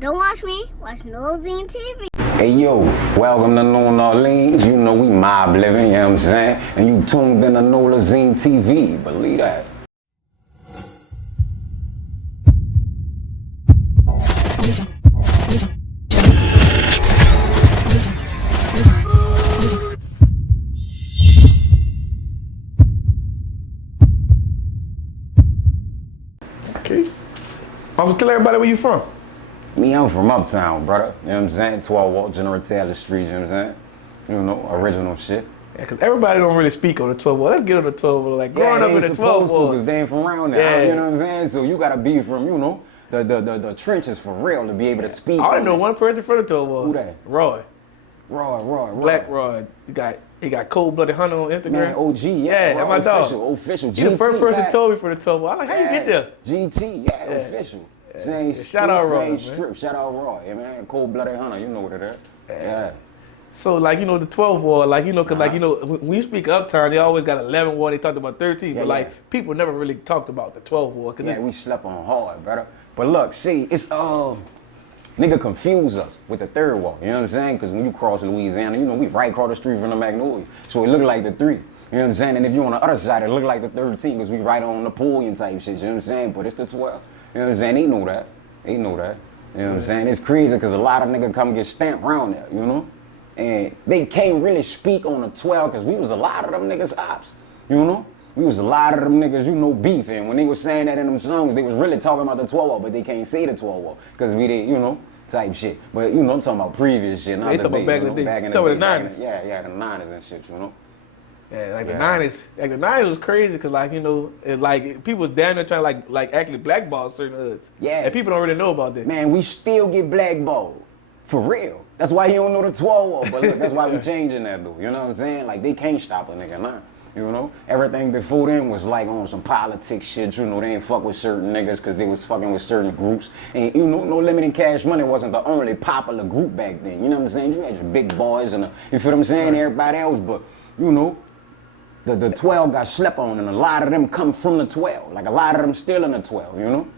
Don't watch me, watch Nolazine TV. Hey yo, welcome to New Orleans. You know we mob living, you know what I'm saying? And you tuned in to Nolazine TV, believe that. Okay. I'm tell everybody where you from. Me, I'm from Uptown, brother. You know what I'm saying? 12 Walk, General Taylor Street, you know what I'm saying? You know, original shit. Yeah, because everybody don't really speak on the 12 ball. Let's get on the 12 ball. Like, growing up in the 12 ball. Because they ain't from around there, Yeah. you know what I'm saying? So you gotta be from, you know, the trenches for real to be able to speak. I only know one person from the 12 ball. Who that? Roy. Roy. Black Roy. He got Cold-Blooded Hunter on Instagram. Man, OG, Yeah, that's my dog. Official, He the first person that told me from the 12 ball. I like, how you get there? GT, official. Same Shout out Roy, man. strip, shout out Roy, yeah, man. Cold-Blooded Hunter, you know what it is. Yeah. So, like, you know, the 12 ball, like, you know, because, like, you know, when you speak Uptown, they always got 11 ball, they talked about 13, but, like, people never really talked about the 12 ball. Yeah, we slept on hard, brother. But look, see, it's, nigga confuse us with the third wall, you know what I'm saying? Because when you cross Louisiana, you know, we right across the street from the Magnolia. So it look like the 3, you know what I'm saying? And if you on the other side, it look like the 13, because we right on Napoleon type shit, you know what I'm saying? But it's the 12, you know what I'm saying? They know that. You know what I'm saying? It's crazy because a lot of niggas come get stamped around there, you know? And they can't really speak on the 12 because we was a lot of them niggas ops, you know? We was a lot of them niggas, you know, beef. And when they was saying that in them songs, they was really talking about the 12, but they can't say the 12 because we did, you know, type shit. But, you know, I'm talking about previous shit, not they the talking day, about back in the day. Back in the day. 90s. Yeah, the 90s and shit, you know? Yeah, like the 90s. Like the 90s was crazy because, like, you know, like people was damn near trying to like actually blackball certain hoods. Yeah. And people don't really know about that. Man, we still get blackballed. For real. That's why you don't know the 12. But look, that's why we changing that though. You know what I'm saying? Like they can't stop a nigga now. You know? Everything before then was like on some politics shit. You know, they ain't fuck with certain niggas because they was fucking with certain groups. And you know, No Limit and Cash Money wasn't the only popular group back then. You know what I'm saying? You had your big boys and you feel what I'm saying? Everybody else, but you know. The 12 got slept on, and a lot of them come from the 12. Like a lot of them still in the 12, you know?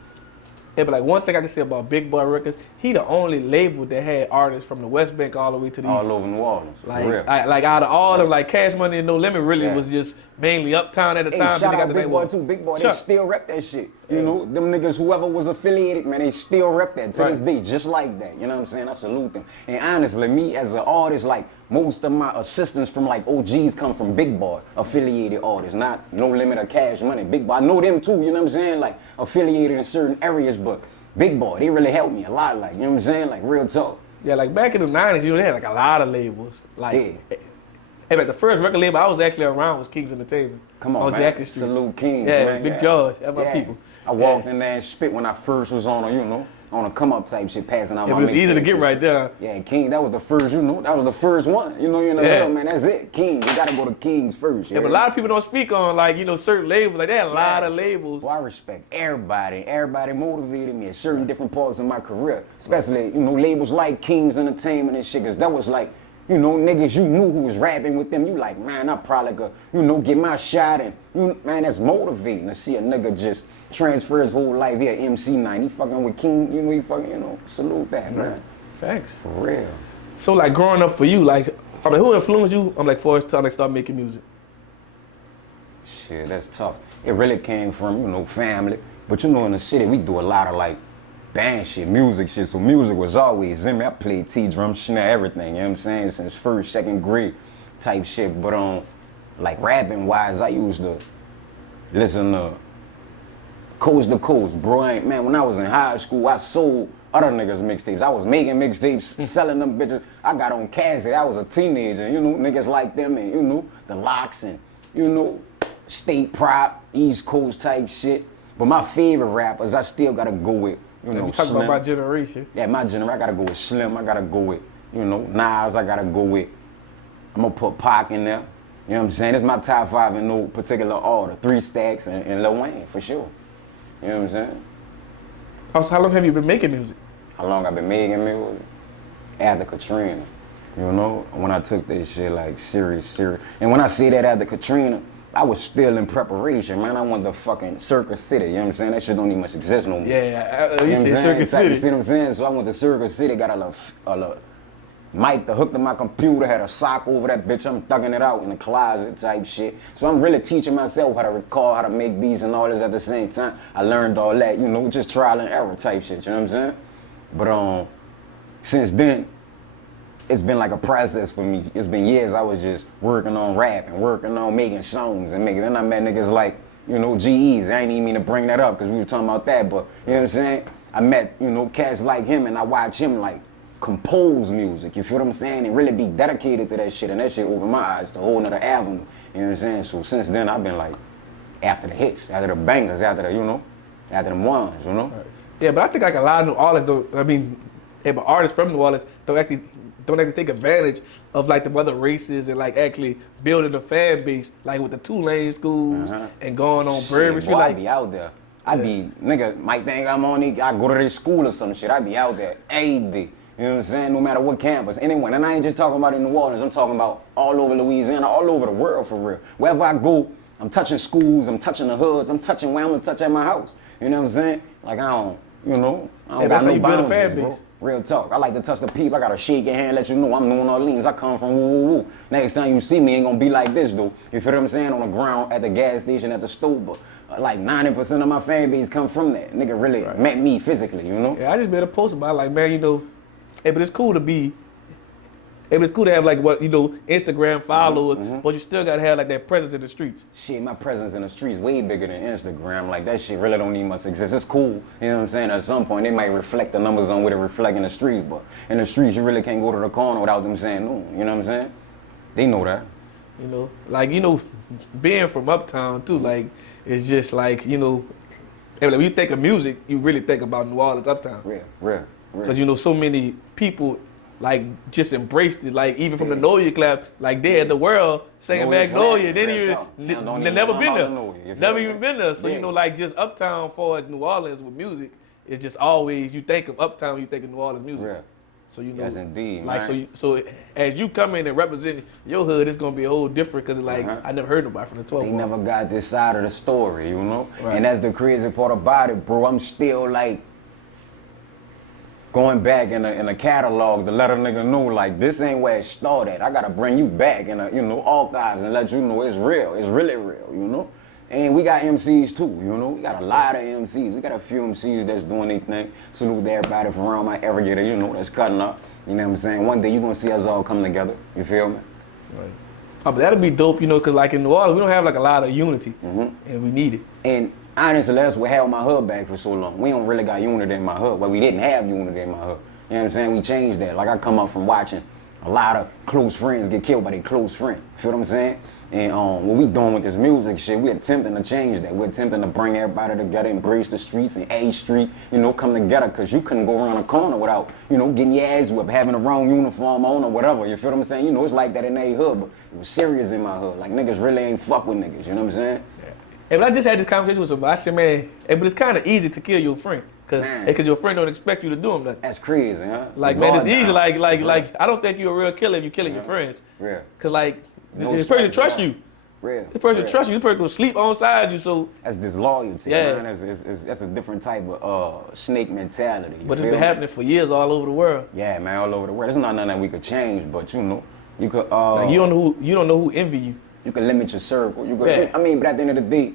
Yeah, but like one thing I can say about Big Boy Records, he the only label that had artists from the West Bank all the way to the all East. All over New Orleans, like, for real. Like out of all of them, like Cash Money and No Limit really was just mainly Uptown at the time. Shout out Big Boy too, Big Boy, they still rep that shit. You know, them niggas, whoever was affiliated, man, they still rep that to this day, just like that. You know what I'm saying? I salute them. And honestly, me as an artist, like most of my assistants from like OGs come from Big Boy affiliated artists, not No Limit or Cash Money. Big Boy, I know them too, you know what I'm saying? Like affiliated in certain areas, but Big Boy, they really helped me a lot, like, you know what I'm saying? Like real talk. Yeah, like back in the 90s, you know, they had like a lot of labels. Like, hey, like the first record label I was actually around was King's Entertainment. Come on, man. Jackson Street. Salute King. Yeah, man. Big George. That's my people. I walked in there and spit when I first was on a, you know, on a come up type shit, passing out my it was easy to get right there. Yeah, King, that was the first, you know, that was the first one. You know, man, that's it. King, you gotta go to Kings first. Yeah, but a lot of people don't speak on, like, you know, certain labels. Like, they had a lot of labels. Well, I respect everybody. Everybody motivated me at certain different parts of my career, especially, you know, labels like King's Entertainment and shit, because that was like, you know, niggas you knew who was rapping with them. You like, man, I probably could, you know, get my shot. And, man, that's motivating to see a nigga just transfer his whole life. He MC9. He fucking with King, you know, he fucking, you know, salute that, man. Thanks. For real. So, like, growing up for you, like, I'm like, who influenced you? I'm like, for us to like start making music. Shit, that's tough. It really came from, you know, family. But, you know, in the city, we do a lot of, like, band shit, music shit. So music was always in me. I played T-drum, snare, everything, you know what I'm saying? Since first, second grade type shit. But like rapping wise, I used to listen to Coast to Coast, bro. Man, when I was in high school, I sold other niggas mixtapes. I was making mixtapes, selling them bitches. I got on cassette. I was a teenager, you know, niggas like them and, you know, the Locks and, you know, State Prop, East Coast type shit. But my favorite rappers, I still gotta go with, you know, you talking Slim. about my generation. Yeah, my generation. I gotta go with Slim. I gotta go with, you know, Nas. I gotta go with. I'm gonna put Pac in there. You know what I'm saying? It's my top 5 in no particular order. 3 Stacks and Lil Wayne for sure. You know what I'm saying? So how long have you been making music? How long I've been making music? After Katrina. You know, when I took that shit like serious. And when I say that after Katrina, I was still in preparation, man. I went to fucking Circus City, you know what I'm saying? That shit don't even much exist no more. Yeah, you know said Circus City. You see what I'm saying? So I went to Circus City, got a little mic to hook to my computer, had a sock over that bitch. I'm thugging it out in the closet type shit. So I'm really teaching myself how to record, how to make beats and all this at the same time. I learned all that, you know, just trial and error type shit, you know what I'm saying? But since then, it's been like a process for me. It's been years I was just working on rap and working on making songs and making. Then I met niggas like, you know, GEs. I ain't even mean to bring that up because we were talking about that, but you know what I'm saying? I met, you know, cats like him and I watch him like compose music, you feel what I'm saying? And really be dedicated to that shit, and that shit opened my eyes to a whole nother avenue, you know what I'm saying? So since then I've been like, after the hits, after the bangers, after the, you know, after the ones, you know? Right. Yeah, but I think like a lot of New Orleans, though, I mean, but artists from New Orleans don't actually take advantage of like the other races and like actually building a fan base, like with the Tulane schools and going on Burberry. Boy, like, I be out there. I be, nigga might think I'm on it, I go to their school or some shit. I be out there AD. You know what I'm saying? No matter what campus, anyone. And I ain't just talking about in New Orleans. I'm talking about all over Louisiana, all over the world for real. Wherever I go, I'm touching schools, I'm touching the hoods, I'm touching where I'm gonna touch at my house. You know what I'm saying? Like I don't, you know, I don't got no boundaries, bro. Real talk. I like to touch the people. I gotta shake your hand, let you know I'm New Orleans. I come from woo. Next time you see me, ain't gonna be like this, though. You feel what I'm saying? On the ground, at the gas station, at the stove. But like 90% of my fan base come from that. Nigga really met me physically, you know? Yeah, I just made a post about like, man, you know, hey, but it's cool to be. Hey, but it's cool to have like what, you know, Instagram followers, but you still gotta have like that presence in the streets. Shit, my presence in the streets way bigger than Instagram. Like that shit really don't need much exist. It's cool, you know what I'm saying? At some point, they might reflect the numbers on what it reflect in the streets, but in the streets, you really can't go to the corner without them saying no. You know what I'm saying? They know that. You know, like, you know, being from Uptown too, like, it's just like, you know, when you think of music, you really think about New Orleans, Uptown. Real. Because, you know, so many people like just embraced it, like even from the Noya clap, like they had the world singing Magnolia, they never been there, never even been there. So you know, like just Uptown for New Orleans with music, it's just always you think of Uptown, you think of New Orleans music. Real. So you know, yes, indeed, like man. so as you come in and represent your hood, it's gonna be a whole different because like I never heard nobody from the 12. They never got this side of the story, you know, and that's the crazy part about it, bro. I'm still like going back in a catalog to let a nigga know, like, this ain't where it started. I gotta bring you back in you know, archives and let you know it's real. It's really real, you know? And we got MCs too, you know? We got a lot of MCs. We got a few MCs that's doing their thing. Salute to everybody from around my area that, you know, that's cutting up. You know what I'm saying? One day you gonna see us all come together. You feel me? Right. Oh, but that'd be dope, you know, because like in New Orleans, we don't have like a lot of unity, and we need it. And honestly, that's what held my hood back for so long. We don't really got unity in my hood. Well, we didn't have unity in my hood. You know what I'm saying? We changed that. Like I come up from watching a lot of close friends get killed by their close friend. Feel what I'm saying? And what we doing with this music shit, we attempting to change that. We're attempting to bring everybody together, embrace the streets and A Street, you know, come together, because you couldn't go around a corner without, you know, getting your ass whipped, having the wrong uniform on or whatever. You feel what I'm saying? You know, it's like that in a hood, but it was serious in my hood. Like niggas really ain't fuck with niggas, you know what I'm saying? Hey, but I just had this conversation with somebody. I said, man, hey, but it's kind of easy to kill your friend. Because your friend don't expect you to do him nothing. That's crazy, huh? Like, man, it's easy. Like, I don't think you're a real killer if you're killing your friends. Real. Because, like, this person trusts you. Real. This person trusts you. This person will sleep on side you, so. That's disloyalty, yeah. Man. That's a different type of snake mentality. But it's been happening for years all over the world. Yeah, man, all over the world. It's not nothing that we could change, but, you know, you could. Like, you don't know who envy you. You can limit your circle. You could, I mean, but at the end of the day,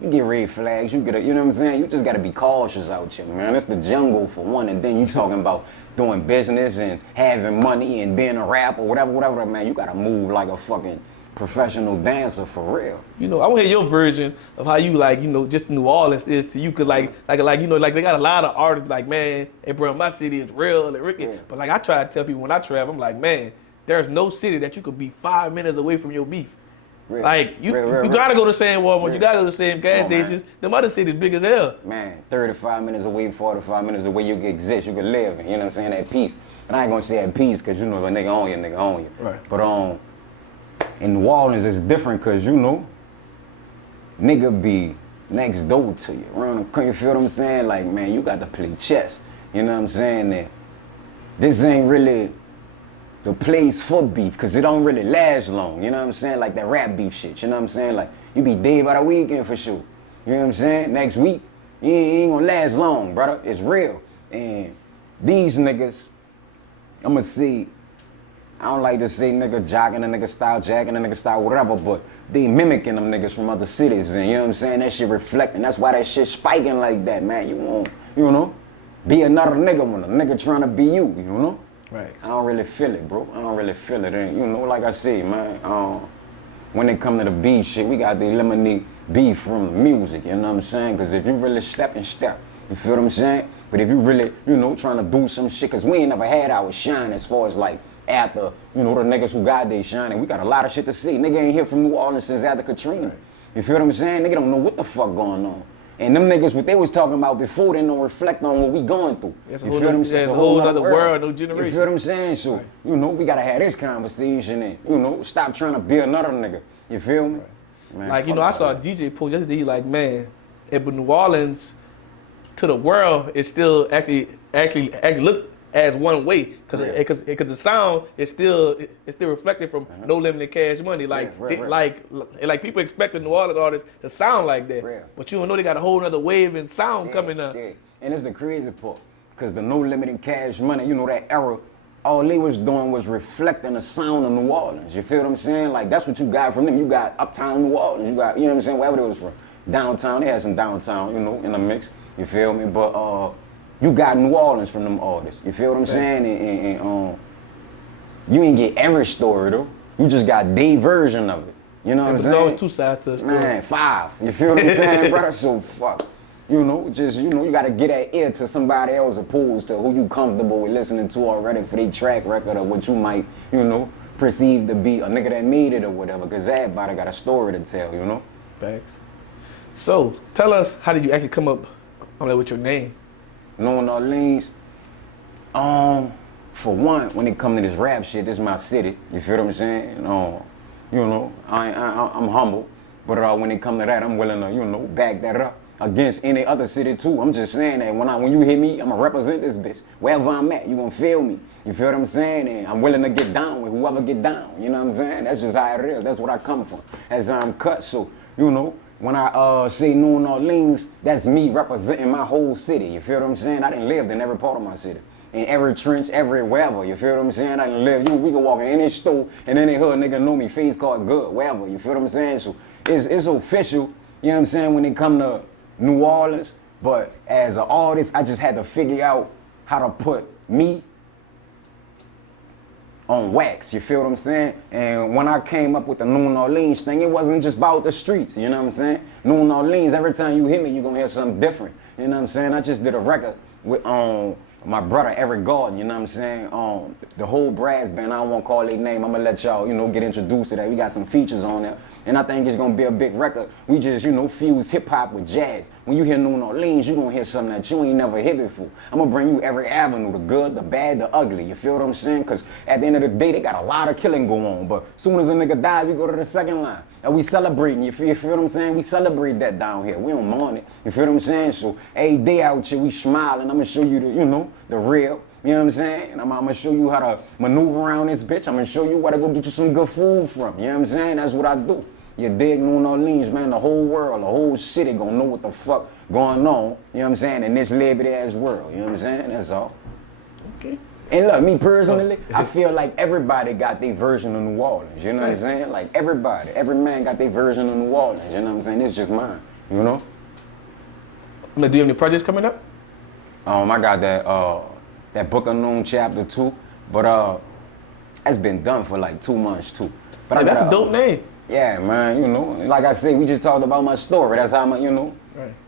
you get red flags, you know what I'm saying? You just gotta be cautious out here, man. It's the jungle for one, and then you talking about doing business and having money and being a rapper, whatever, man. You gotta move like a fucking professional dancer for real. You know, I want to hear your version of how you like, you know, just New Orleans is to you. Cause like you know, like they got a lot of artists like, man, hey bro, my city is real and Ricky. Yeah. But like I try to tell people when I travel, I'm like, man, there's no city that you could be 5 minutes away from your beef. Real. Like, you gotta go to the same Walmart, you gotta go to the same gas stations. Them other cities big as hell. Man, 35 minutes away, 45 minutes away, you can exist, you can live, you know what I'm saying, at peace. And I ain't gonna say at peace, because you know, if a nigga on you. Right. But in New Orleans, it's different, because, you know, nigga be next door to you. Around the corner, you feel what I'm saying? Like, man, you got to play chess. You know what I'm saying? That this ain't really the place for beef, because it don't really last long, you know what I'm saying? Like that rap beef shit, you know what I'm saying? Like, You be dead by the weekend for sure. You know what I'm saying? Next week, you ain't gonna last long, brother. It's real. And these niggas, I'ma see, I don't like to say nigga jogging a nigga style, jacking a nigga style, whatever, but they mimicking them niggas from other cities, and you know what I'm saying? That shit reflecting. That's why that shit spiking like that, man. You won't, you know, be another nigga when a nigga trying to be you, you know? Right. I don't really feel it, bro. I don't really feel it. And, you know, like I say, man, when it come to the beef shit, we got to eliminate beef from the music, you know what I'm saying? Because if you really step, you feel what I'm saying? But if you really, you know, trying to do some shit, because we ain't never had our shine as far as like, after, you know, the niggas who got they shining. We got a lot of shit to see. Nigga ain't here from New Orleans since after Katrina. You feel what I'm saying? Nigga don't know what the fuck going on. And them niggas, what they was talking about before, they don't reflect on what we going through. It's you feel what I'm saying? It's a whole other world, new generation. You feel what I'm saying? So, you know, we gotta have this conversation and, you know, stop trying to be another nigga. You feel me? Man, like, you know, I saw a DJ post yesterday, like, man, but New Orleans to the world is still actually look as one way, because the sound is still reflected from No Limited Cash Money. Like like people expect the New Orleans artists to sound like that, but you don't know they got a whole other wave and sound coming up. Yeah. And it's the crazy part, because the No Limited Cash Money, you know, that era, all they was doing was reflecting the sound of New Orleans. You feel what I'm saying? Like that's what you got from them. You got Uptown New Orleans. You got, you know what I'm saying, wherever it was from. Downtown, they had some downtown, you know, in the mix. You feel me? But you got New Orleans from them artists. You feel what I'm saying? And you ain't get every story though. You just got their version of it. You know what I'm saying? There's always two sides to the story. Man, 5. You feel what I'm saying, brother? So fuck. You know, just, you know, you gotta get that ear to somebody else opposed to who you comfortable with listening to already for their track record or what you might, you know, perceive to be a nigga that made it or whatever. Cause everybody got a story to tell, you know? Facts. So tell us, how did you actually come up with your name? New Orleans, for one, when it come to this rap shit, this is my city. You feel what I'm saying? You know, I'm humble, but when it come to that, I'm willing to, you know, back that up against any other city too. I'm just saying that when you hear me, I'ma represent this bitch. Wherever I'm at, you gonna feel me. You feel what I'm saying? And I'm willing to get down with whoever get down. You know what I'm saying? That's just how it is. That's what I come from. That's how I'm cut. So, you know, when I say New Orleans, that's me representing my whole city. You feel what I'm saying? I done lived in every part of my city. In every trench, every wherever. You feel what I'm saying? I done lived. We can walk in any store and any hood, nigga know me, face card good, wherever. You feel what I'm saying? So it's official, you know what I'm saying, when it come to New Orleans. But as an artist, I just had to figure out how to put me on wax, you feel what I'm saying? And when I came up with the New Orleans thing, it wasn't just about the streets, you know what I'm saying? New Orleans, every time you hear me, you're gonna hear something different, you know what I'm saying? I just did a record with my brother Eric Gordon, you know what I'm saying? The whole brass band, I don't wanna call their name, I'm gonna let y'all, you know, get introduced to that. We got some features on there, and I think it's gonna be a big record. We just, you know, fuse hip hop with jazz. When you hear New Orleans, you gonna hear something that you ain't never hear before. I'm gonna bring you every avenue, the good, the bad, the ugly, you feel what I'm saying? Cause at the end of the day, they got a lot of killing going on, but soon as a nigga die, we go to the second line. And we celebrating, you feel what I'm saying? We celebrate that down here, we don't mourn it, you feel what I'm saying? So every day out here, we smiling, I'm gonna show you the, you know, the real. You know what I'm saying? And I'm gonna show you how to maneuver around this bitch. I'm gonna show you where to go get you some good food from. You know what I'm saying? That's what I do. You dig? New Orleans, man, the whole world, the whole city gonna know what the fuck going on. You know what I'm saying? In this liberty ass world. You know what I'm saying? That's all. Okay. And look, me personally, I feel like everybody got their version of New Orleans. You know what I'm saying? Like everybody, every man got their version of New Orleans. You know what I'm saying? It's just mine. You know? Now, do you have any projects coming up? I got that Book of Noon Chapter 2, but that's been done for like 2 months too. But Hey, that's a dope name. Yeah, man, you know, like I said, we just talked about my story. That's how I'm, you know,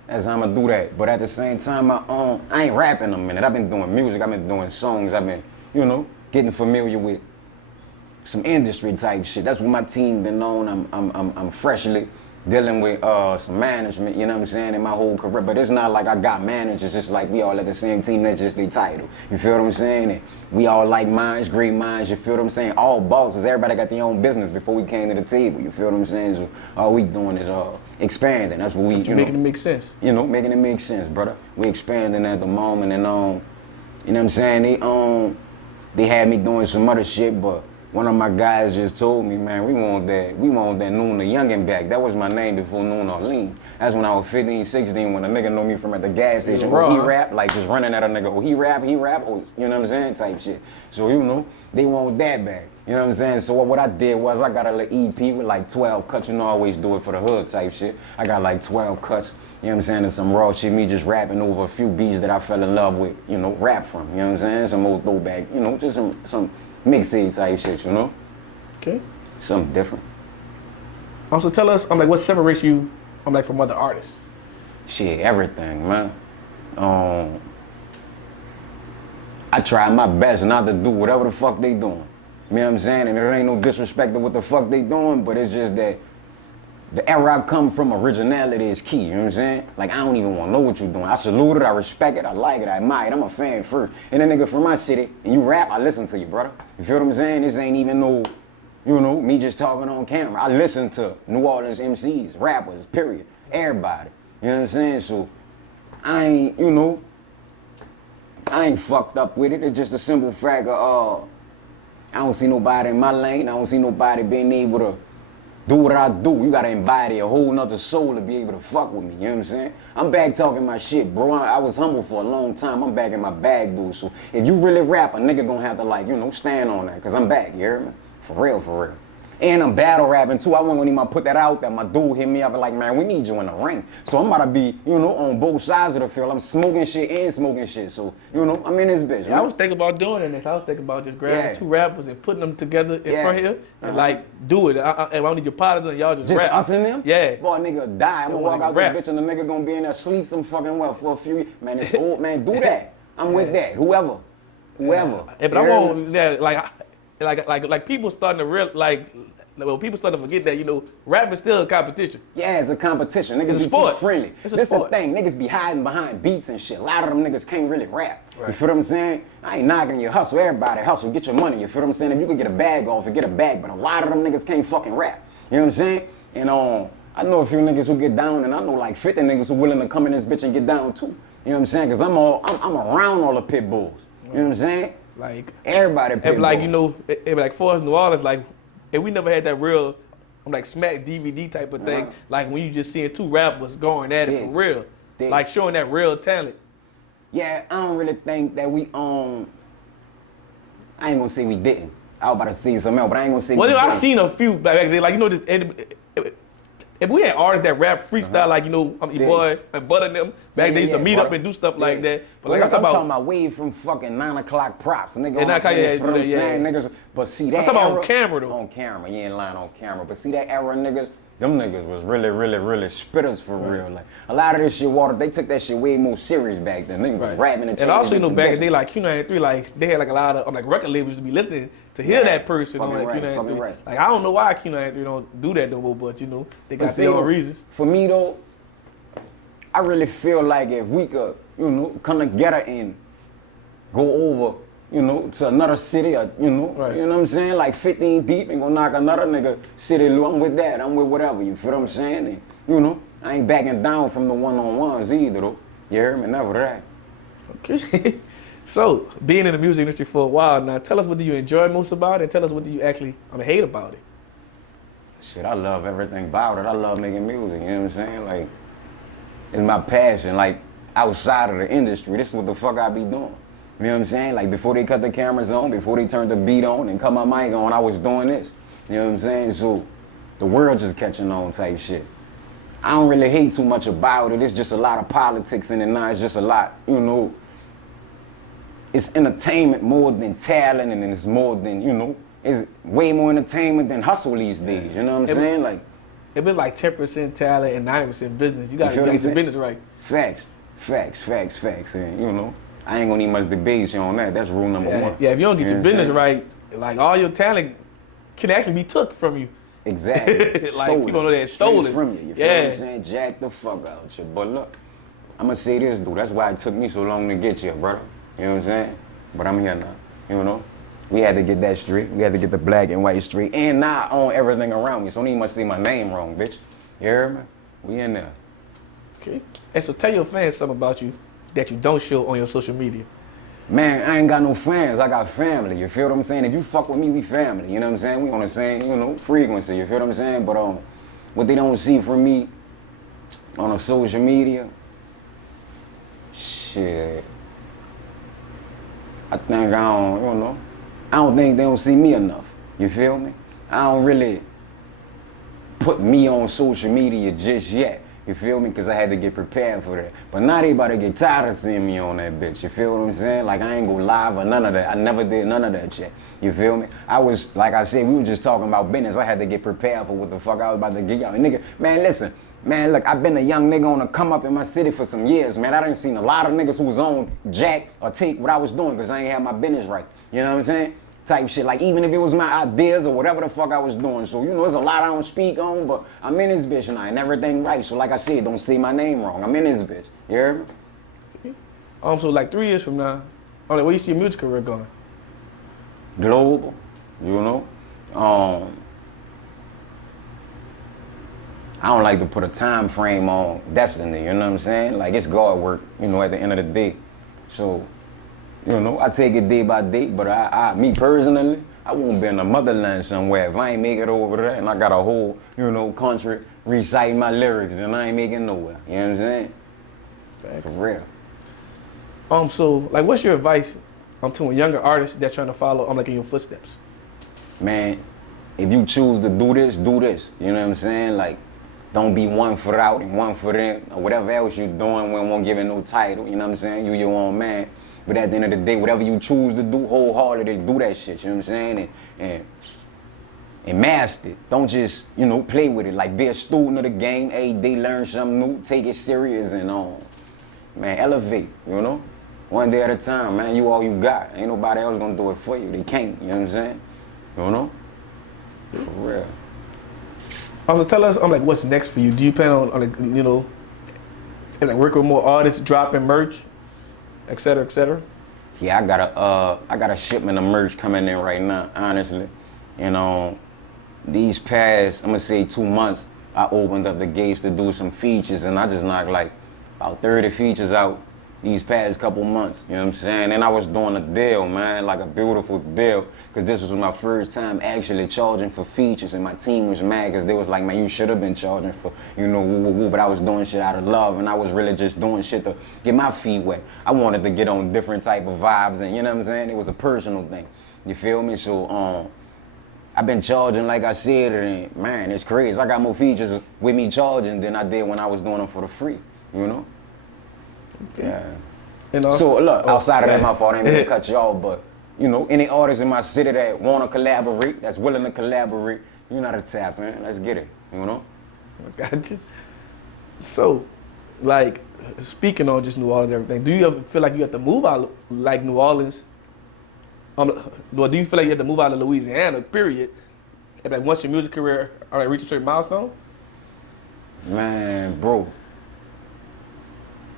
that's how I'm gonna do that. But at the same time, I ain't rapping a minute. I've been doing music. I've been doing songs. I've been, you know, getting familiar with some industry type shit. That's what my team been on. I'm freshly dealing with some management, you know what I'm saying, in my whole career. But it's not like I got managers, it's like we all at the same team, that's just their title. You feel what I'm saying? And we all like minds, great minds, you feel what I'm saying? All bosses, everybody got their own business before we came to the table, you feel what I'm saying? So all we doing is expanding. That's what we, you know. Making it make sense. You know, making it make sense, brother. We expanding at the moment and you know what I'm saying? They had me doing some other shit, but one of my guys just told me, man, we want that Noon the Youngin back. That was my name before Noon Orleans. That's when I was 15, 16, when a nigga know me from at the gas station. Oh, he rap, like just running at a nigga. Oh, he rap, oh, you know what I'm saying, type shit. So, you know, they want that back. You know what I'm saying? So what I did was I got a little EP with like 12 cuts. You know, I always do it for the hood type shit. I got like 12 cuts. You know what I'm saying? And some raw shit, me just rapping over a few beats that I fell in love with, you know, rap from. You know what I'm saying? Some old throwback, you know, just some mixtape type shit, you know? Okay. Something different. So tell us, what separates you, from other artists? Shit, everything, man. I try my best not to do whatever the fuck they doing. You know what I'm saying? And there ain't no disrespect to what the fuck they doing, but it's just that the era I come from, originality is key, you know what I'm saying? Like, I don't even want to know what you're doing. I salute it, I respect it, I like it, I admire it, I'm a fan first. And a nigga from my city, and you rap, I listen to you, brother. You feel what I'm saying? This ain't even no, you know, me just talking on camera. I listen to New Orleans MCs, rappers, period. Everybody, you know what I'm saying? So, I ain't, you know, I ain't fucked up with it. It's just a simple fact of, I don't see nobody in my lane. I don't see nobody being able to do what I do. You gotta embody a whole nother soul to be able to fuck with me, you know what I'm saying? I'm back talking my shit, bro. I was humble for a long time. I'm back in my bag, dude. So if you really rap, a nigga gonna have to, like, you know, stand on that, because I'm back, you hear me? For real, for real. And I'm battle rapping too. I wasn't even put that out there. My dude hit me up and like, man, we need you in the ring. So I'm about to be, you know, on both sides of the field. I'm smoking shit and smoking shit. So, you know, I'm in this bitch. Yeah, I was thinking about doing this. I was thinking about just grabbing two rappers and putting them together in front here and like do it. I don't need your partners and y'all just rap. Us and them? Yeah. Boy, nigga die. I'm gonna walk out this bitch and the nigga gonna be in there sleep some fucking well for a few. Man, it's old, man, do that. I'm with that. Whoever. Yeah, but I want like people starting to people starting to forget that, you know, rap is still a competition. Yeah, it's a competition. Niggas be too friendly. That's the thing. Niggas be hiding behind beats and shit. A lot of them niggas can't really rap. Right. You feel what I'm saying? I ain't knocking your hustle. Everybody hustle. Get your money. You feel what I'm saying? If you could get a bag off, get a bag. But a lot of them niggas can't fucking rap. You know what I'm saying? And I know a few niggas who get down, and I know like 50 niggas who willing to come in this bitch and get down too. You know what I'm saying? Because I'm around all the pit bulls. You know what I'm saying? Like everybody pit bulls. Like, you know, like for us New Orleans, like, and we never had that real, like, smack DVD type of thing. Like when you just seeing two rappers going at it for real. Like showing that real talent. Yeah, I don't really think that we I ain't gonna say we didn't. I was about to say something else, but I ain't gonna say we didn't. I seen a few back then, like, you know, if we had artists that rap freestyle, like, you know, your boy and Butter them, back they used to meet up and do stuff like that. But like I'm talking about way from fucking 9 o'clock props, nigga. Niggas, but see that. I'm talking about on camera though. On camera, you ain't lying on camera. But see that era, niggas. Them niggas was really, really, really spitters for real. Like a lot of this shit, they took that shit way more serious back then. Niggas was rapping and also, you know, back in the day, like Q93, like they had like a lot of like record labels to be listening to hear that person on like Q93. Like I don't know why Q93 don't do that no more, but you know they got their own reasons. For me though, I really feel like if we could, you know, come together and go over, you know, to another city, or, you know, you know what I'm saying? Like 15 deep and go knock another nigga city loose. I'm with that. I'm with whatever. You feel what I'm saying? And, you know, I ain't backing down from the one-on-ones either, though. You hear me? Never that. Okay. So, being in the music industry for a while now, tell us what do you enjoy most about it, and tell us what do you actually hate about it. Shit, I love everything about it. I love making music, you know what I'm saying? Like, it's my passion. Like, outside of the industry, this is what the fuck I be doing. You know what I'm saying? Like before they cut the cameras on, before they turned the beat on and cut my mic on, I was doing this. You know what I'm saying? So the world just catching on type shit. I don't really hate too much about it. It's just a lot of politics in it now. It's just a lot, you know. It's entertainment more than talent, and it's more than, you know, it's way more entertainment than hustle these days. You know what I'm saying? Like, it was like 10% talent and 90% business. You gotta get the business right. Facts. And, you know, I ain't gonna need much debate on that. That's rule number one. Yeah, if you don't get your business right, like all your talent can actually be took from you. Exactly. Like stolen. People know that stolen from you. You feel what I'm saying? Jack the fuck out you. But look, I'm gonna say this, dude. That's why it took me so long to get here, brother. You know what I'm saying? But I'm here now. You know? We had to get that straight. We had to get the black and white straight. And now I own everything around me. So don't even much say my name wrong, bitch. You hear me? We in there. Okay. And so tell your fans something about you that you don't show on your social media. Man, I ain't got no fans, I got family, you feel what I'm saying? If you fuck with me, we family, you know what I'm saying? We on the same, frequency, you feel what I'm saying? But what they don't see from me on the social media, shit, I think I don't think they don't see me enough, you feel me? I don't really put me on social media just yet. You feel me? Because I had to get prepared for that. But now they about to get tired of seeing me on that bitch. You feel what I'm saying? Like, I ain't go live or none of that. I never did none of that shit. You feel me? I was, like I said, we were just talking about business. I had to get prepared for what the fuck I was about to get y'all. Nigga, man, listen. Man, look, I've been a young nigga on the come up in my city for some years, man. I done seen a lot of niggas who was on jack or take what I was doing because I ain't had my business right. You know what I'm saying? Type shit, like even if it was my ideas or whatever the fuck I was doing. So, there's a lot I don't speak on, but I'm in this bitch and I ain't everything right. So like I said, don't say my name wrong. I'm in this bitch. You hear me? So like 3 years from now, where you see your music career going? Global, I don't like to put a time frame on destiny, you know what I'm saying? Like it's God work, at the end of the day. So, I take it day by day, but me personally, I won't be in the motherland somewhere if I ain't make it over there and I got a whole, country reciting my lyrics and I ain't making nowhere. You know what I'm saying? Thanks. For real. So like what's your advice to a younger artist that's trying to follow in your footsteps? Man, if you choose to do this, do this. You know what I'm saying? Like, don't be one foot out and one foot in or whatever else you're doing when won't give it no title. You know what I'm saying? You your own man. But at the end of the day, whatever you choose to do, wholeheartedly do that shit, you know what I'm saying? And master it. Don't just, play with it. Like, be a student of the game. Every day learn something new. Take it serious and man, elevate, One day at a time, man. You all you got. Ain't nobody else gonna do it for you. They can't, you know what I'm saying? For real. So tell us, what's next for you? Do you plan on working with more artists, dropping merch? Et cetera, et cetera. Yeah, I got a shipment of merch coming in right now, honestly. And these past, I'm gonna say 2 months, I opened up the gates to do some features, and I just knocked like about 30 features out these past couple months. You know what I'm saying? And I was doing a deal, man, like a beautiful deal, because this was my first time actually charging for features, and my team was mad because they was like, man, you should have been charging for, but I was doing shit out of love, and I was really just doing shit to get my feet wet. I wanted to get on different type of vibes, and you know what I'm saying? It was a personal thing. You feel me? So, I've been charging, like I said, and man, it's crazy. I got more features with me charging than I did when I was doing them for the free, Okay. Yeah. And also, so look, outside of that, my fault, I ain't mean to cut you off, but any artists in my city that want to collaborate, that's willing to collaborate, you know how to tap in. Let's get it, I got you. So, like, speaking on just New Orleans and everything, do you ever feel like you have to move out like New Orleans? Or do you feel like you have to move out of Louisiana, period? And like once your music career reach a certain milestone? Man, bro.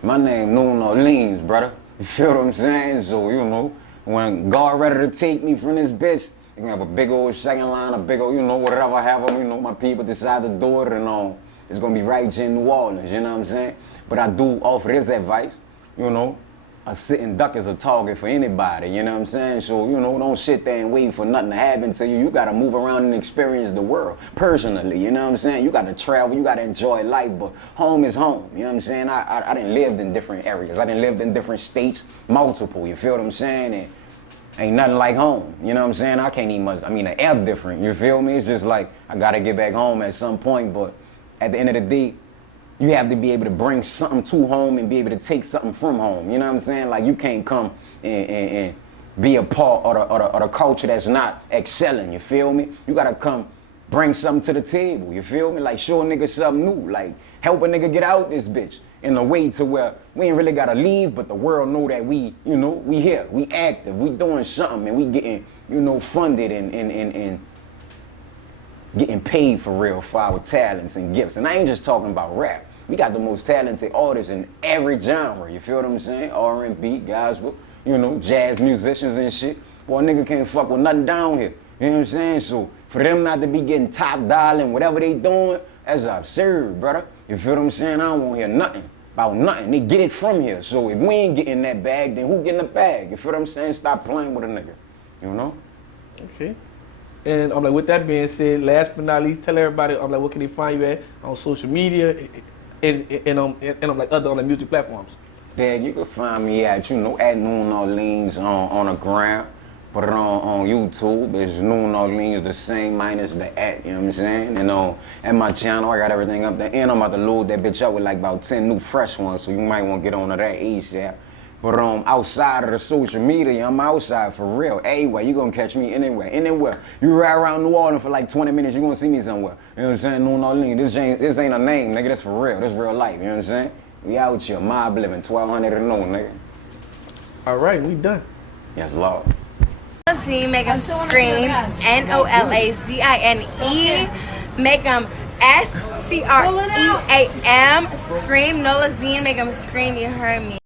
My name Nolazine, brother. You feel what I'm saying? So, when God ready to take me from this bitch, you can have a big old second line, a big old, whatever I have, my people decide to do it, and it's gonna be right here in New Orleans, you know what I'm saying? But I do offer this advice, a sitting duck is a target for anybody, you know what I'm saying? So, don't sit there and wait for nothing to happen to you. You gotta move around and experience the world personally, you know what I'm saying? You gotta travel, you gotta enjoy life, but home is home, you know what I'm saying? I done lived in different areas. I done lived in different states, multiple, you feel what I'm saying? And ain't nothing like home, you know what I'm saying? I can't even the air different, you feel me? It's just like, I gotta get back home at some point, but at the end of the day, you have to be able to bring something to home and be able to take something from home. You know what I'm saying? Like, you can't come and be a part of the culture that's not excelling. You feel me? You gotta come bring something to the table. You feel me? Like, show a nigga something new. Like, help a nigga get out this bitch in a way to where we ain't really gotta leave, but the world know that we here, we active, we doing something, and we getting, funded and getting paid for real for our talents and gifts. And I ain't just talking about rap. We got the most talented artists in every genre. You feel what I'm saying? R&B, gospel, jazz musicians and shit. Boy, a nigga can't fuck with nothing down here. You know what I'm saying? So for them not to be getting top dollar and whatever they doing, that's absurd, brother. You feel what I'm saying? I don't want to hear nothing about nothing. They get it from here. So if we ain't getting that bag, then who getting the bag? You feel what I'm saying? Stop playing with a nigga. You know? Okay. And I'm like, with that being said, last but not least, tell everybody, I'm like, what can they find you at on social media and I'm like other on the music platforms? Dad, you can find me at, you know, at New Orleans on the gram. Put it on YouTube. It's New Orleans, the same minus the at, you know what I'm saying? And at my channel, I got everything up there. And I'm about to load that bitch up with like about 10 new fresh ones, so you might want to get on to that ASAP. But outside of the social media, I'm outside for real. Anyway, you gonna catch me anywhere. You ride around New Orleans for like 20 minutes, you gonna see me somewhere. You know what I'm saying? New Orleans, this ain't a name, nigga. This for real. This real life. You know what I'm saying? We out here, mob living, 1200 to know, nigga. All right, we done. Yes, Lord. Nolazine, make them scream. Nolazine. Make them SCREAM. Scream. Nolazine, make them scream. You heard me.